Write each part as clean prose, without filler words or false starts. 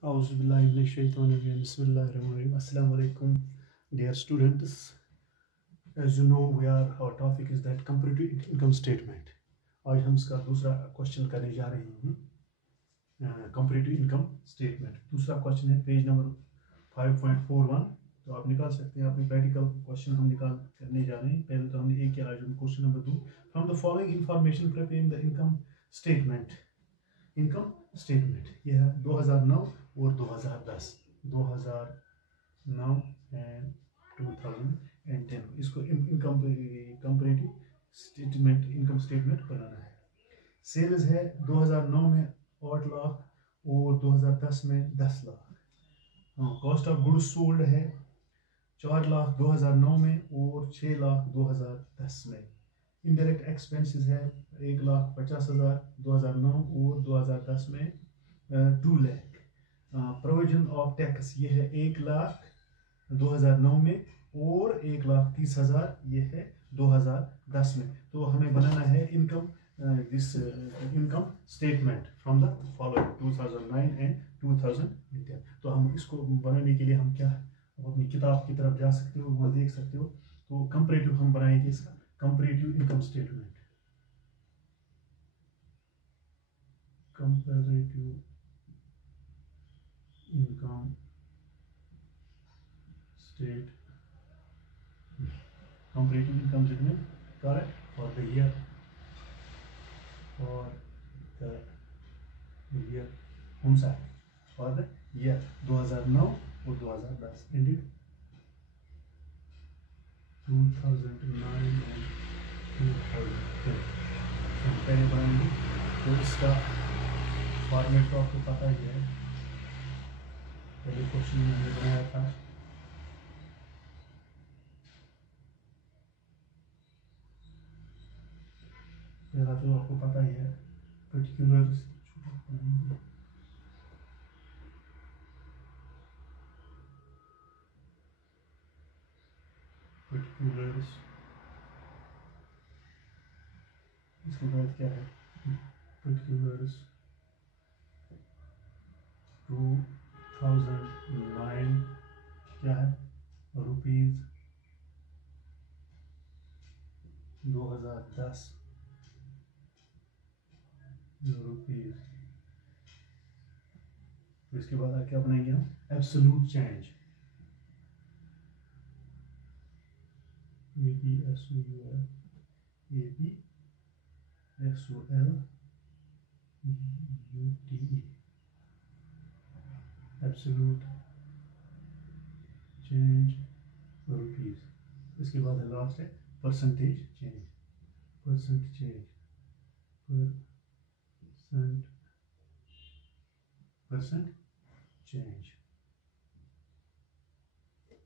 Assalamualaikum, dear students. As you know, our topic is that comparative income statement. आज हम इसका दूसरा question करने जा रहे हैं, कंपैरेटिव इनकम स्टेटमेंट। दूसरा क्वेश्चन है पेज नंबर 5.41। तो आप निकाल सकते हैं अपने प्रैक्टिकल क्वेश्चन हम निकाल करने जा रहे हैं। पहले तो हमने एक किया, आज हम question number 2। From the following information preparing the income statement. Income statement यह है 2009 और 2010, 2009 एंड 2010। इसको कंपैरेटिव स्टेटमेंट, इनकम स्टेटमेंट बनाना है। सेल्स है 2009 में 8 लाख और 2010 में 10 lakh. Cost of goods sold है 4 लाख 2009 में और 6 लाख 2010 में। इनडायरेक्ट एक्सपेंसेस है 1,50,000 2009 और 2010 में 2 लाख। प्रोविजन ऑफ टैक्स ये है 1 लाख 2009 में और 1,30,000 ये है 2010 में। तो हमें बनाना है income income statement from the following 2009 and 2010। तो हम इसको बनाने के लिए हम क्या अपनी किताब की तरफ जा सकते हो, वहाँ देख सकते हो। तो कंपैरेटिव हम बनाएंगे इसका comparative income statement. Comparative income statement, comparative income statement, correct, for the year, कौन सा है, for the year 2009 और 2010, indeed 2009 and 2010 हम पहले बनाएंगे। तो इसका फॉर्मेट तो आपको पता ही है, पहले क्वेश्चन में हमने बनाया था। पहला तो आपको पता ही है, पर्टिकुलर्स इसके बाद क्या है, पर्टिकुलर्स 2009 क्या है, रुपीज 2010 रुपीज। तो इसके बाद क्या बनाएंगे हम, absolute change, absolute change rupees. इसके बाद लास्ट है percentage change, percent change, percent change.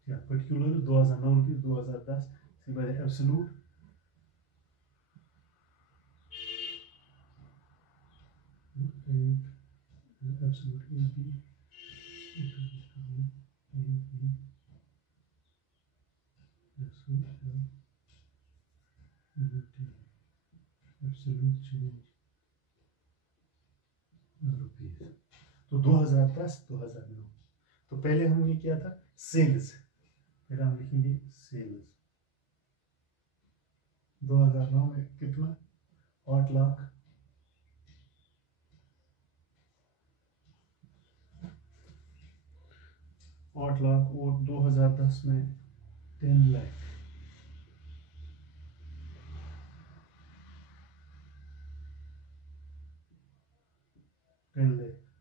क्या पर्टिकुलर 2009 रुपीज 2010। इसके बाद absolute absolute absolute change rupees. तो 2010 2009। तो पहले हमने किया था सेल्स, पहले हम लिखेंगे सेल्स 2009 में कितना, 8 लाख 8 लाख और 2010 में 10 लाख।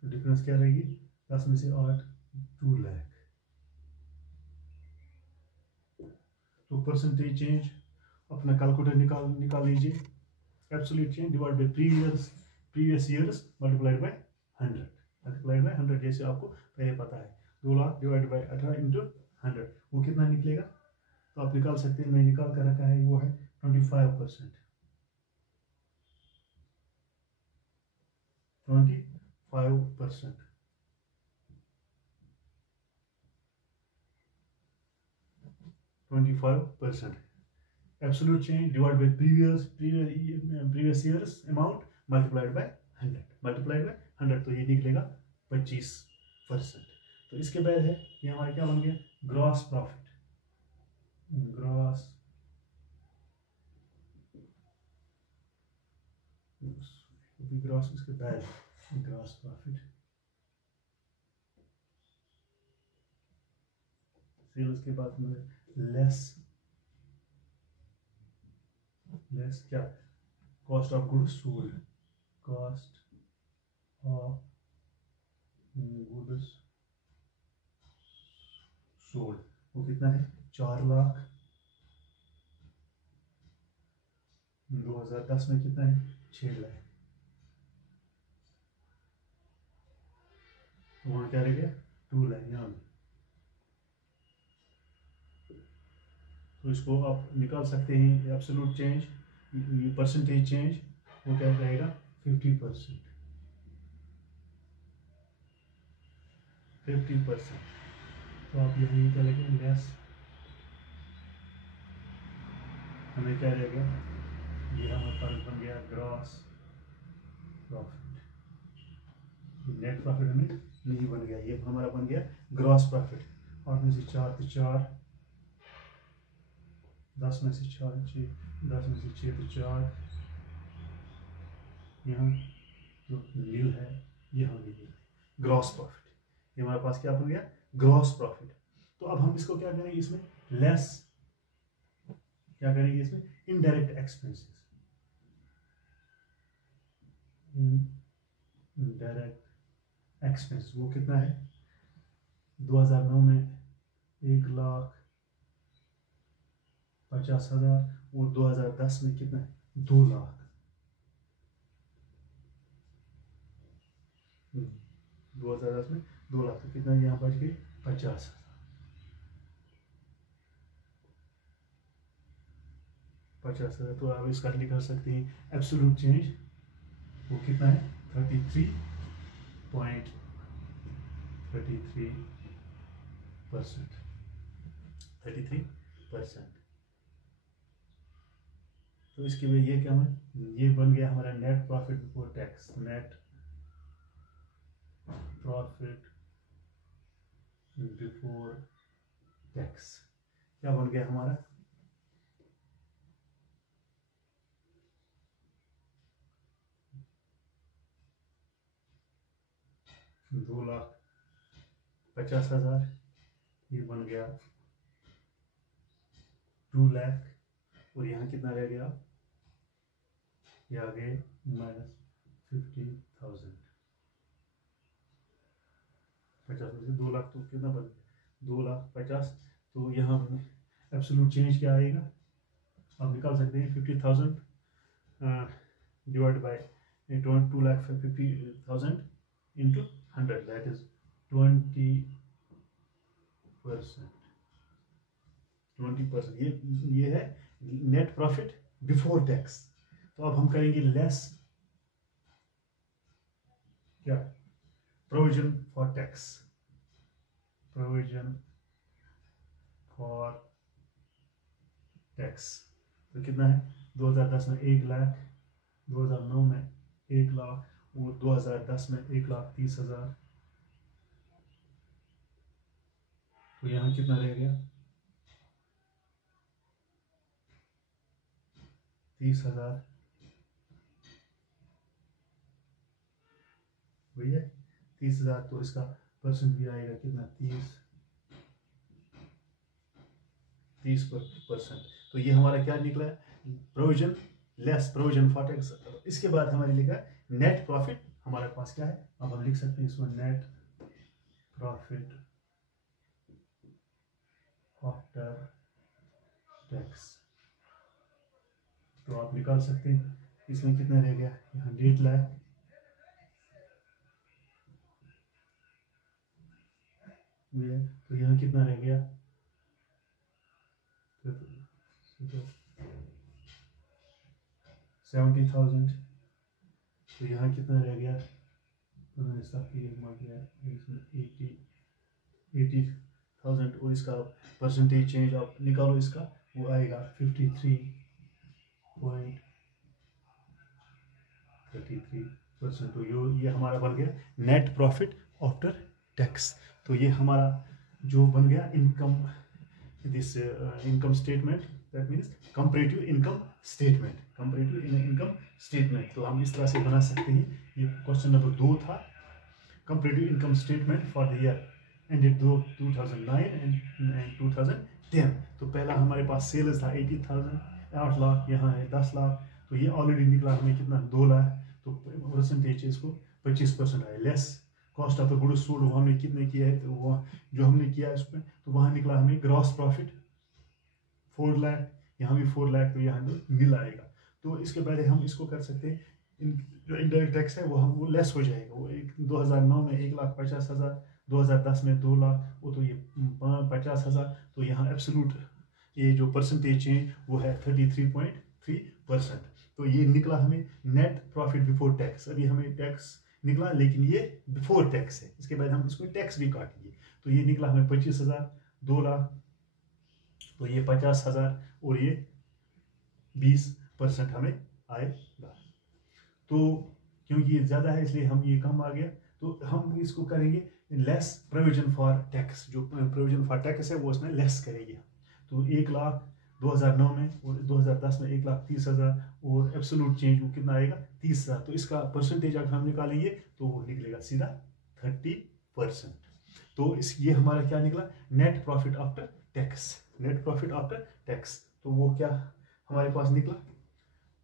डिफरेंस क्या रहेगी, 10 में से 8 2 लाख। तो परसेंटेज चेंज अपना कैलकुलेटर निकाल लीजिए। Absolute change divide by previous years multiplied by 100, जैसे आपको पहले पता है। 2 लाख डिवाइड बाय 18 इंटू 100, वो कितना निकलेगा। तो आप निकाल सकते हैं, मैं निकाल कर रखा है, वो है 25%। 25%। Absolute change divided by previous year's amount multiplied by 100, तो ये निकलेगा 25%। परसेंट। तो इसके बाद है ये हमारा क्या बन गया, ग्रॉस प्रॉफिट। ग्रॉस ग्रॉस इसके बाद ग्रॉस प्रॉफिट। सेल्स के बाद लेस क्या, cost of goods sold. Cost of goods sold वो कितना है, 4 लाख। 2010 में कितना है, 6 लाख। वहाँ क्या रह गया, 2 लाख यहाँ में। तो इसको आप निकाल सकते हैं एब्सोल्यूट चेंज, ये परसेंटेज चेंज वो क्या रहेगा, 50%। 50%। तो आप यही क्या लिखेंगे, लेस, हमें क्या रहेगा, ये हमारे पास बन गया ग्रॉस प्रॉफिट। नेट प्रॉफिट हमें नहीं बन गया, ये हमारा बन गया ग्रॉस प्रॉफिट। और में से 4 तो 4, 10 में से 4 6, 10 में से 6 तो 4, यहाँ जो नील है यहाँ भी नील है, ग्रॉस प्रॉफिट। ये हमारे पास क्या बन गया, ग्रॉस प्रॉफिट। तो अब हम इसको क्या करेंगे, इसमें लेस क्या करेंगे, इसमें इनडायरेक्ट एक्सपेंसेस। इनडायरेक्ट एक्सपेंस वो कितना है, 2009 में 1,50,000 और 2010 में कितना है, 2 लाख। 2010 में 2 लाख, तो कितना यहाँ बच गई, 50,000। 50,000। तो आप इसका निकाल सकते हैं एब्सोल्यूट चेंज वो कितना है, 33%। 33%। तो इसके लिए ये क्या है, ये बन गया हमारा net profit before tax. Net profit before tax क्या बन गया हमारा, 2,50,000। ये बन गया 2 लाख। और यहाँ कितना रह गया, ये आगे -50,000। 50 में से 2 लाख तो कितना बन गया, 2,50,000। तो यहाँ एब्सोल्यूट चेंज क्या आएगा, आप निकाल सकते हैं 50,000 divide by 2,50,000 into 100, that is 20%। 20% ये है नेट प्रॉफिट बिफोर टैक्स। तो अब हम करेंगे लेस क्या, provision for tax. Provision for tax तो कितना है, 2010 में 1 लाख, 2009 में 1 लाख और 2010 में 1,30,000। तो यहाँ कितना रह गया, 30,000। भैया 30,000। तो इसका परसेंट भी आएगा कितना, 30%। तो ये हमारा क्या निकला है, provision less provision for tax. इसके बाद हमारे लिखा नेट प्रॉफिट। हमारे पास क्या है, अब हम लिख सकते हैं इसमें नेट प्रॉफिट आफ्टर टैक्स। तो आप निकाल सकते हैं इसमें कितना रह गया, यहाँ 1.5 लाख। तो यहाँ कितना रह गया, 70,000। तो यहाँ कितना रह गया, उन्होंने सब गया इसमें 80,000। और इसका परसेंटेज चेंज आप निकालो, इसका वो आएगा 53.33%। तो ये हमारा बन गया नेट प्रॉफिट आफ्टर टैक्स। तो ये हमारा जो बन गया income, this income statement, that means comparative income statement, comparative income statement. तो हम इस तरह से बना सकते हैं। ये क्वेश्चन नंबर 2 था, comparative income statement for the year ended 2009 and 2010। तो पहला हमारे पास सेल्स था 80,000, 8 लाख, यहाँ है 10 लाख। तो ये ऑलरेडी निकला हमें कितना, 2 लाख। तो परसेंटेज इसको 25% आया। Less cost of the goods sold, वो हमने कितने किया है, तो वो जो हमने किया इसमें, तो वहाँ निकला हमें ग्रॉस प्रॉफिट 4 लाख, यहाँ भी 4 लाख, तो यहाँ तो मिल आएगा। तो इसके पहले हम इसको कर सकते हैं, जो इनडायरेक्ट टैक्स है वो लेस हो जाएगा। वो 2009 में 1,50,000, 2010 में 2 लाख, वो तो ये 50,000। तो यहाँ एब्सोल्यूट ये जो परसेंटेज है वो है 33.3%। तो ये निकला हमें नेट प्रॉफिट बिफोर टैक्स। अभी हमें टैक्स निकला, लेकिन ये बिफोर टैक्स है। इसके बाद हम इसको टैक्स भी काटेंगे। तो ये निकला हमें 25,000, 2 लाख, तो ये 50,000, और ये 20% हमें आएगा। तो क्योंकि ये ज़्यादा है इसलिए हम ये कम आ गया। तो हम इसको करेंगे लेस प्रोविजन फॉर टैक्स। जो प्रोविजन फॉर टैक्स है वो इसमें लेस करेंगे। तो 1 लाख 2009 में और 2010 में 1,30,000, और एब्सोल्यूट चेंज वो कितना आएगा, 30,000। तो इसका परसेंटेज अगर हम निकालेंगे तो वो निकलेगा सीधा 30%। तो ये हमारा क्या निकला, net profit after tax, net profit after tax. तो वो क्या हमारे पास निकला,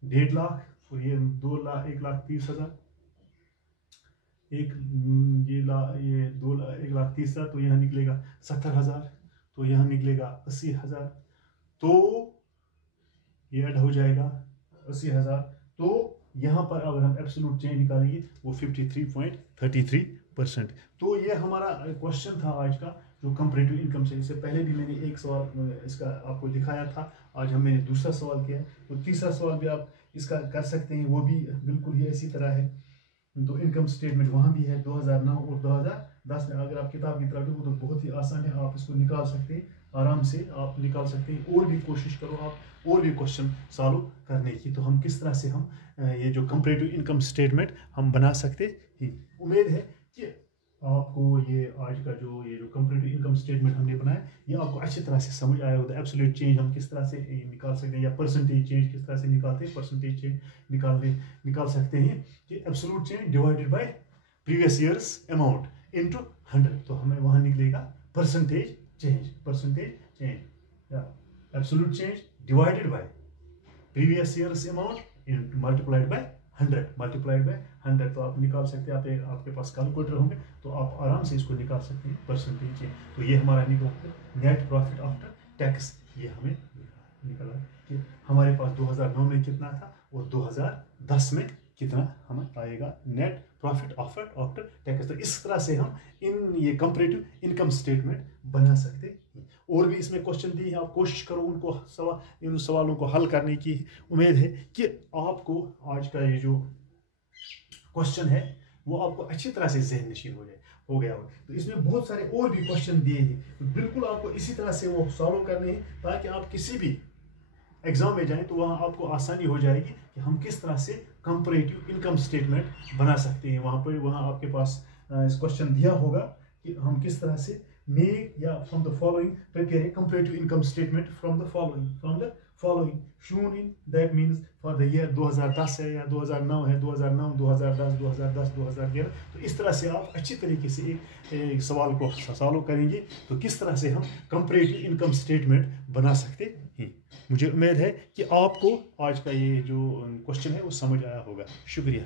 1.5 लाख, और ये 2 लाख, 1,30,000, ये 1,30,000। तो यहाँ निकलेगा 70,000, तो यहाँ निकलेगा 80,000। तो ये ऐड हो जाएगा 80,000। तो यहाँ पर अगर हम एब्सोल्यूट चेंज निकालेंगे वो 53.33%। तो ये हमारा क्वेश्चन था आज का, जो कंपैरेटिव इनकम से। इससे पहले भी मैंने एक सवाल इसका आपको दिखाया था, आज मैंने दूसरा सवाल किया। तो तीसरा सवाल भी आप इसका कर सकते हैं, वो भी बिल्कुल ही इसी तरह है। तो इनकम स्टेटमेंट वहाँ भी है 2009 और 2010 में। अगर आप किताब की तरफ देखो तो बहुत ही आसान है, आप इसको निकाल सकते हैं, आराम से आप निकाल सकते हैं। और भी कोशिश करो आप, और भी क्वेश्चन सॉल्व करने की। तो हम किस तरह से हम ये जो कंपैरेटिव इनकम स्टेटमेंट हम बना सकते हैं। उम्मीद है कि आपको ये आज का जो कंपैरेटिव इनकम स्टेटमेंट हमने बनाया, ये आपको अच्छी तरह से समझ आया होगा। एब्सोल्यूट चेंज हम किस तरह से निकाल सकते हैं, या परसेंटेज चेंज किस तरह से निकालते हैं। परसेंटेज चेंज निकाल सकते हैं कि absolute change divided by previous years amount into 100। तो हमें वहाँ निकलेगा परसेंटेज चेंज, या absolute change divided by previous years amount multiplied by 100। तो आप निकाल सकते हैं, आपके पास कैलकुलेटर होंगे तो आप आराम से इसको निकाल सकते हैं, परसेंटेज चेंज। तो ये हमारा निकला नेट प्रॉफिट आफ्टर टैक्स। ये हमें निकला कि हमारे पास 2009 में कितना था और 2010 में कितना हमें आएगा नेट प्रॉफिट आफ्टर टैक्स। तो इस तरह से हम ये कंपैरेटिव इनकम स्टेटमेंट बना सकते हैं। और भी इसमें क्वेश्चन दिए हैं, आप कोशिश करो इन सवालों को हल करने की। उम्मीद है कि आपको आज का ये जो क्वेश्चन है वो आपको अच्छी तरह से ज़हन नशीन हो गया हो। तो इसमें बहुत सारे और भी क्वेश्चन दिए हैं, तो बिल्कुल आपको इसी तरह से वो सॉल्व करने हैं, ताकि आप किसी भी एग्जाम में जाएं तो वहाँ आपको आसानी हो जाएगी कि हम किस तरह से कंपैरेटिव इनकम स्टेटमेंट बना सकते हैं। वहाँ आपके पास इस क्वेश्चन दिया होगा कि हम किस तरह से मेक या from the following prepare a comparative income statement from the following शून इन, that means for the year 2010 है या 2009 है, 2009, 2010, 2010, 2011। तो इस तरह से आप अच्छी तरीके से एक सवाल को सॉल्व करेंगे तो किस तरह से हम कंपैरेटिव इनकम स्टेटमेंट बना सकते हैं। मुझे उम्मीद है कि आपको आज का ये जो क्वेश्चन है वो समझ आया होगा। शुक्रिया।